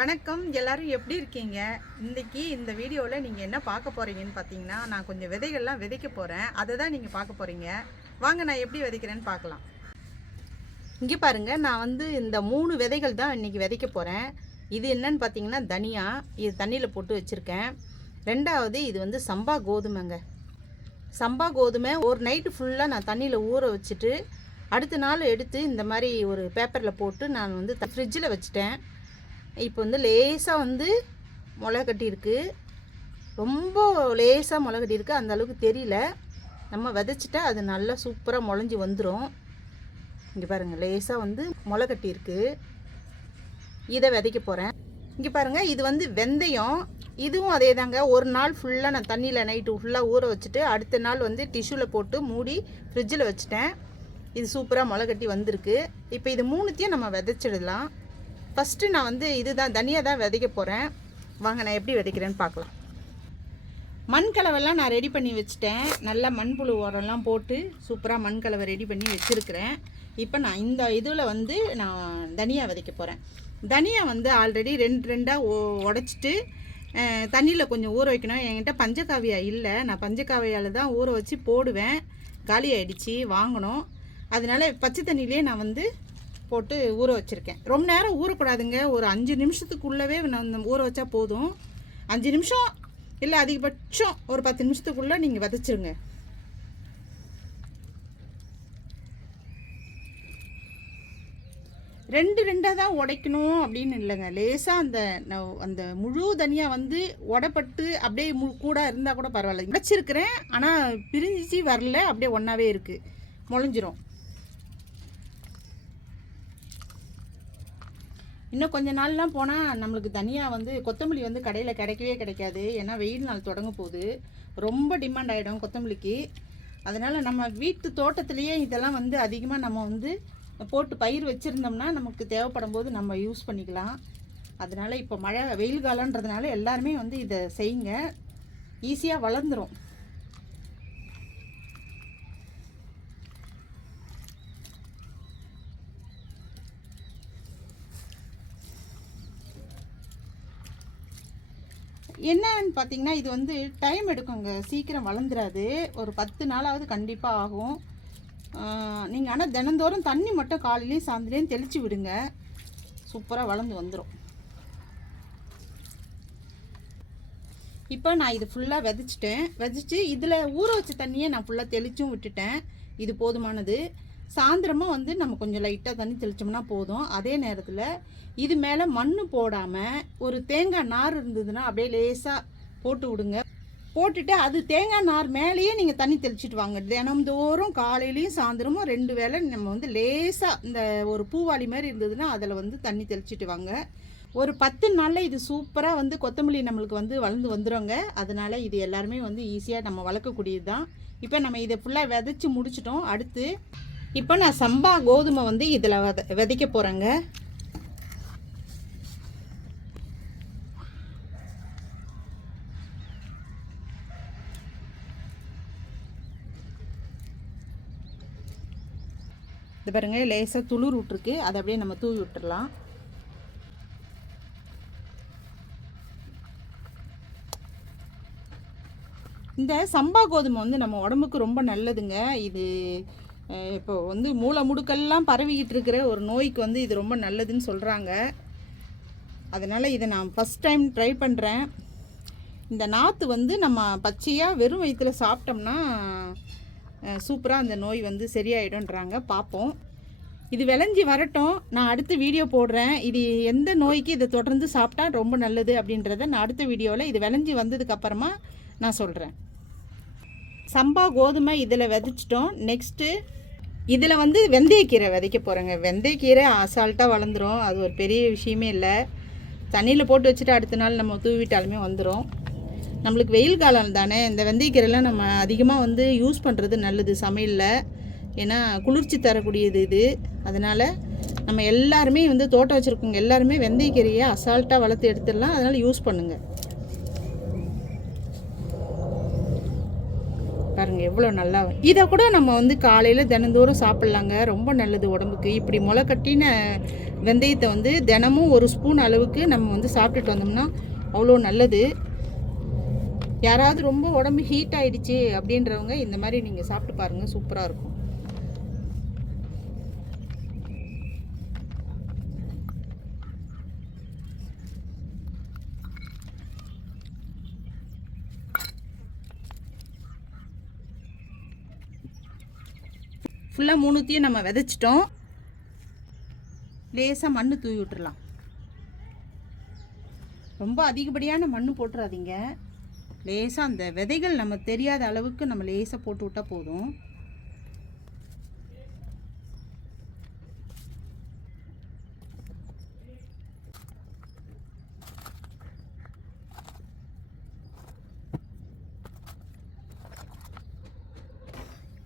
வணக்கம். எல்லாரும் எப்படி இருக்கீங்க? இன்றைக்கி இந்த வீடியோவில் நீங்கள் என்ன பார்க்க போகிறீங்கன்னு பார்த்தீங்கன்னா நான் கொஞ்சம் விதைகள்லாம் விதைக்க போகிறேன் அதை தான் நீங்கள் பார்க்க போகிறீங்க வாங்க நான் எப்படி விதைக்கிறேன்னு பார்க்கலாம். இங்கே பாருங்கள் நான் வந்து இந்த மூணு விதைகள் தான் இன்றைக்கி விதைக்க போகிறேன் இது என்னன்னு பார்த்தீங்கன்னா தனியா இது தண்ணியில் போட்டு வச்சுருக்கேன். ரெண்டாவது இது வந்து சம்பா கோதுமைங்க. சம்பா கோதுமை ஒரு நைட்டு ஃபுல்லாக நான் தண்ணியில் ஊற வச்சுட்டு அடுத்த நாள் எடுத்து இந்த மாதிரி ஒரு பேப்பரில் போட்டு நான் வந்து ஃப்ரிட்ஜில் வச்சுட்டேன். இப்போ வந்து லேசாக வந்து மிளகு கட்டியிருக்கு ரொம்ப லேசாக மிளகு கட்டியிருக்கு அந்த அளவுக்கு தெரியல. நம்ம விதைச்சிட்டா அது நல்லா சூப்பராக முளைஞ்சி வந்துடும் இங்கே பாருங்கள் லேசாக வந்து முளை கட்டியிருக்கு இதை விதைக்க போகிறேன் இங்கே பாருங்கள் இது வந்து வெந்தயம். இதுவும் அதே தாங்க ஒரு நாள் ஃபுல்லாக நான் தண்ணியில் நைட்டு ஃபுல்லாக ஊற வச்சுட்டு அடுத்த நாள் வந்து டிஷ்யூவில் போட்டு மூடி ஃப்ரிட்ஜில் வச்சுட்டேன். இது சூப்பராக முளை கட்டி வந்திருக்கு. இப்போ இது மூணுத்தையும் நம்ம விதைச்சிடலாம். ஃபஸ்ட்டு நான் வந்து இதுதான் தனியாக தான் விதைக்க போகிறேன் வாங்க நான் எப்படி விதைக்கிறேன்னு பார்க்கலாம். மண் கலவைலாம் நான் ரெடி பண்ணி வச்சுட்டேன். நல்லா மண்புழு உரம்லாம் போட்டு சூப்பராக மண் கலவை ரெடி பண்ணி வச்சுருக்கிறேன். இப்போ நான் இந்த இதில் வந்து நான் தனியாக விதைக்க போகிறேன் தனியாக வந்து ஆல்ரெடி ரெண்டு ரெண்டாக உடச்சிட்டு தண்ணியில் கொஞ்சம் ஊற வைக்கணும். என்கிட்ட பஞ்சகாவியா இல்லை. நான் பஞ்சகாவியால் தான் ஊற வச்சு போடுவேன். காலி ஆகிடுச்சி வாங்கணும். அதனால பச்சை தண்ணியிலே நான் வந்து போட்டு ஊற வச்சுருக்கேன். ரொம்ப நேரம் ஊறக்கூடாதுங்க. ஒரு அஞ்சு நிமிஷத்துக்குள்ளவே நான் ஊற வச்சா போதும். அஞ்சு நிமிஷம் இல்லை அதிகபட்சம் ஒரு பத்து நிமிஷத்துக்குள்ளே நீங்கள் விதைச்சிருங்க. ரெண்டு ரெண்டாக தான் உடைக்கணும் அப்படின்னு இல்லைங்க. லேசாக அந்த அந்த முழு தனியாக வந்து உடப்பட்டு அப்படியே மு கூட இருந்தால் கூட பரவாயில்ல. உடைச்சிருக்கிறேன் ஆனால் பிரிஞ்சிச்சு வரல. அப்படியே ஒன்றாவே இருக்குது முளைஞ்சிரும். இன்னும் கொஞ்ச நாள்லாம் போனால் நம்மளுக்கு தனியாக வந்து கொத்தமல்லி வந்து கடையில் கிடைக்கவே கிடைக்காது. ஏன்னா வெயில் நாள் தொடங்க போகுது. ரொம்ப டிமாண்ட் ஆகிடும் கொத்தமல்லிக்கு. அதனால் நம்ம வீட்டு தோட்டத்துலேயே இதெல்லாம் வந்து அதிகமாக நம்ம வந்து போட்டு பயிர் வச்சுருந்தோம்னா நமக்கு தேவைப்படும் போது நம்ம யூஸ் பண்ணிக்கலாம். அதனால் இப்போ மழை வெயில் காலன்றதுனால எல்லாருமே வந்து இதை செய்யுங்க. ஈஸியாக வளர்ந்துரும். என்னன்னு பார்த்தீங்கன்னா இது வந்து டைம் எடுக்குங்க. சீக்கிரம் வளர்ந்துடாது ஒரு பத்து நாளாவது கண்டிப்பாக ஆகும். நீங்கள் ஆனால் தினந்தோறும் தண்ணி மட்டும் காலையிலையும் சாயந்தரம் தெளித்து விடுங்க. சூப்பராக வளர்ந்து வந்துடும் இப்போ நான் இது ஃபுல்லாக விதைச்சிட்டேன். விதைச்சி இதில் ஊற வச்ச தண்ணியை நான் ஃபுல்லாக தெளிச்சும் விட்டுட்டேன். இது போதுமானது. சாயந்தரமாக வந்து நம்ம கொஞ்சம் லைட்டாக தண்ணி தெளிச்சோம்னா போதும். அதே நேரத்தில் இது மேலே மண் போடாமல் ஒரு தேங்காய் நார் இருந்ததுன்னா அப்படியே லேசாக போட்டு விடுங்க. போட்டுட்டு அது தேங்காய் நார் மேலேயே நீங்கள் தண்ணி தெளிச்சிட்டு வாங்க. தினம்தோறும் காலையிலையும் சாயந்தரமும் ரெண்டு வேளை நம்ம வந்து லேசாக இந்த ஒரு பூவாளி மாதிரி இருந்ததுன்னா அதில் வந்து தண்ணி தெளிச்சிட்டு வாங்க. ஒரு பத்து நாளில் இது சூப்பராக வந்து கொத்தமல்லி நம்மளுக்கு வந்து வளர்ந்து வந்துடுங்க அதனால் இது எல்லாருமே வந்து ஈஸியாக நம்ம வளர்க்கக்கூடியது தான் இப்போ நம்ம இதை ஃபுல்லாக விதைச்சி முடிச்சிட்டோம். அடுத்து இப்போ நான் சம்பா கோதுமை வந்து இதில் வித விதைக்க போகிறேங்க இது பாருங்க லேசாக துளிர் விட்ருக்கு அதை அப்படியே நம்ம தூவி விட்டுறலாம். இந்த சம்பா கோதுமை வந்து நம்ம உடம்புக்கு ரொம்ப நல்லதுங்க. இது இப்போ வந்து மூளை முடுக்கெல்லாம் பரவிக்கிட்டு இருக்கிற ஒரு நோய்க்கு வந்து இது ரொம்ப நல்லதுன்னு சொல்கிறாங்க அதனால் இதை நான் ஃபஸ்ட் டைம் ட்ரை பண்ணுறேன் இந்த நாற்று வந்து நம்ம பச்சையாக வெறும் வயிற்றுல சாப்பிட்டோம்னா சூப்பராக அந்த நோய் வந்து சரியாயிடும்ன்றாங்க. பார்ப்போம். இது விளைஞ்சி வரட்டும். நான் அடுத்த வீடியோ போடுறேன். இது எந்த நோய்க்கு இதை தொடர்ந்து சாப்பிட்டா ரொம்ப நல்லது அப்படின்றத நான் அடுத்த வீடியோவில் இது விளைஞ்சி வந்ததுக்கப்புறமா நான் சொல்கிறேன் சம்பா கோதுமை இதில் விதைச்சிட்டோம். நெக்ஸ்ட்டு இதில் வந்து வெந்தயக்கீரை விதைக்க போகிறேங்க வெந்தயக்கீரை அசால்ட்டாக வளர்ந்துரும். அது ஒரு பெரிய விஷயமே இல்லை. தண்ணியில் போட்டு வச்சுட்டு அடுத்த நாள் நம்ம தூவிட்டாலுமே வந்துடும் நம்மளுக்கு வெயில் காலம் தானே. இந்த வெந்தயக்கீரைலாம் நம்ம அதிகமாக வந்து யூஸ் பண்ணுறது நல்லது சமையலில். ஏன்னா குளிர்ச்சி தரக்கூடியது இது. அதனால் நம்ம எல்லாருமே வந்து தோட்டம் வச்சுருக்கோங்க எல்லாருமே வெந்தயக்கீரையை அசால்ட்டாக வளர்த்து எடுத்துடலாம். அதனால் யூஸ் பண்ணுங்கள் பாருங்கள் எவ்வளோ நல்லா இதை கூட நம்ம வந்து காலையில் தினந்தோறும் சாப்பிட்லாங்க. ரொம்ப நல்லது உடம்புக்கு. இப்படி முளை கட்டின வெந்தயத்தை வந்து தினமும் ஒரு ஸ்பூன் அளவுக்கு நம்ம வந்து சாப்பிட்டுட்டு வந்தோம்னா அவ்வளோ நல்லது. யாராவது ரொம்ப உடம்பு ஹீட் ஆகிடுச்சி அப்படின்றவங்க இந்த மாதிரி நீங்கள் சாப்பிட்டு பாருங்கள் சூப்பராக இருக்கும். ஃபுல்லாக மூணுத்தையும் நம்ம விதைச்சிட்டோம். லேசாக மண் தூவி விட்டுறலாம். ரொம்ப அதிகப்படியான மண் போட்டுறாதீங்க. லேசாக அந்த விதைகள் நம்ம தெரியாத அளவுக்கு நம்ம லேசாக போட்டு விட்டால் போதும்.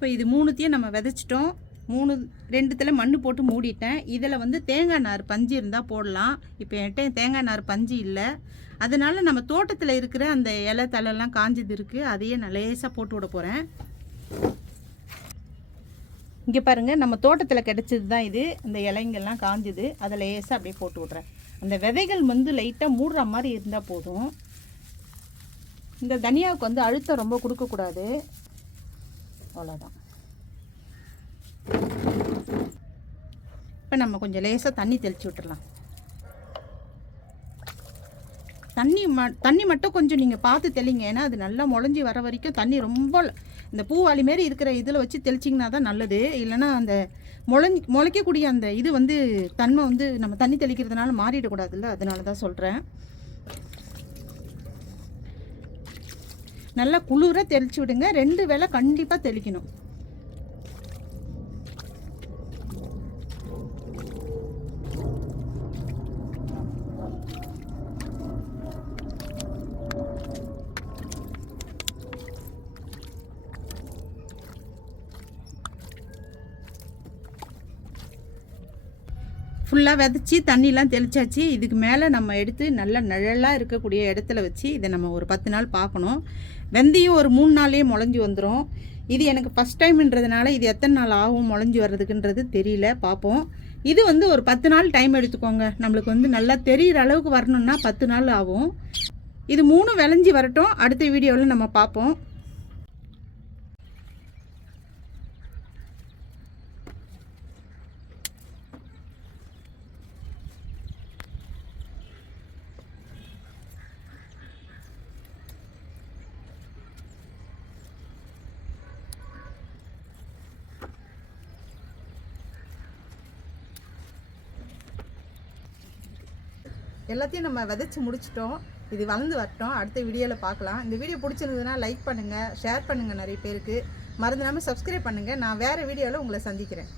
இப்போ இது மூணுத்தையும் நம்ம விதைச்சிட்டோம். மூணு ரெண்டுத்தில் மண் போட்டு மூடிட்டேன். இதில் வந்து தேங்காய் நார் பஞ்சு இருந்தால் போடலாம். இப்போ என்கிட்ட தேங்காய் நார் பஞ்சு இல்லை. அதனால் நம்ம தோட்டத்தில் இருக்கிற அந்த இலை தலைலாம் காஞ்சது இருக்குது அதையே நான் லேசாக போட்டு விட போகிறேன் இங்கே பாருங்கள் நம்ம தோட்டத்தில் கிடச்சது தான் இது. இந்த இலைங்கெல்லாம் காஞ்சுது. அதை லேசாக அப்படியே போட்டு விட்றேன். அந்த விதைகள் வந்து லைட்டாக மூடுற மாதிரி இருந்தால் போதும். இந்த தனியாவுக்கு வந்து அழுத்தம் ரொம்ப கொடுக்கக்கூடாது. அவ்வளோதான் இப்போ நம்ம கொஞ்சம் லேசாக தண்ணி தெளித்து விட்டுடலாம் தண்ணி ம தண்ணி மட்டும் கொஞ்சம் நீங்கள் பார்த்து தெளிங்க. ஏன்னா அது நல்லா முளைஞ்சி வர வரைக்கும் தண்ணி ரொம்ப இந்த பூவாளி மாரி இருக்கிற இதில் வச்சு தெளிச்சிங்கன்னா தான் நல்லது. இல்லைன்னா அந்த முளைஞ்சி முளைக்கக்கூடிய அந்த இது வந்து தன்மை வந்து நம்ம தண்ணி தெளிக்கிறதுனால மாறிடக்கூடாதுல்ல. அதனால தான் சொல்கிறேன் நல்லா குளிர தெளிச்சு விடுங்க. ரெண்டு வேளை கண்டிப்பாக தெளிக்கணும். ஃபுல்லாக விதைச்சி தண்ணிலாம் தெளிச்சாச்சு. இதுக்கு மேலே நம்ம எடுத்து நல்ல நிழலாக இருக்கக்கூடிய இடத்துல வச்சு இதை நம்ம ஒரு பத்து நாள் பார்க்கணும். வெந்தயம் ஒரு மூணு நாள்லேயே முளைஞ்சி வந்துடும் இது எனக்கு ஃபஸ்ட் டைம்ன்றதுனால இது எத்தனை நாள் ஆகும் முளைஞ்சி வர்றதுக்குன்றது தெரியல. பார்ப்போம். இது வந்து ஒரு பத்து நாள் டைம் எடுத்துக்கோங்க. நம்மளுக்கு வந்து நல்லா தெரிகிற அளவுக்கு வரணும்னா பத்து நாள் ஆகும். இது மூணு விளைஞ்சி வரட்டும். அடுத்த வீடியோவில் நம்ம பார்ப்போம். எல்லாத்தையும் நம்ம விதைச்சி முடிச்சிட்டோம். இது வளர்ந்து வரட்டும். அடுத்த வீடியோவில் பார்க்கலாம். இந்த வீடியோ பிடிச்சிருந்ததுன்னா லைக் பண்ணுங்கள் ஷேர் பண்ணுங்கள் நிறைய பேருக்கு. மறந்துடாமல் சப்ஸ்கிரைப் பண்ணுங்கள் நான் வேறு வீடியோவில் உங்களை சந்திக்கிறேன்.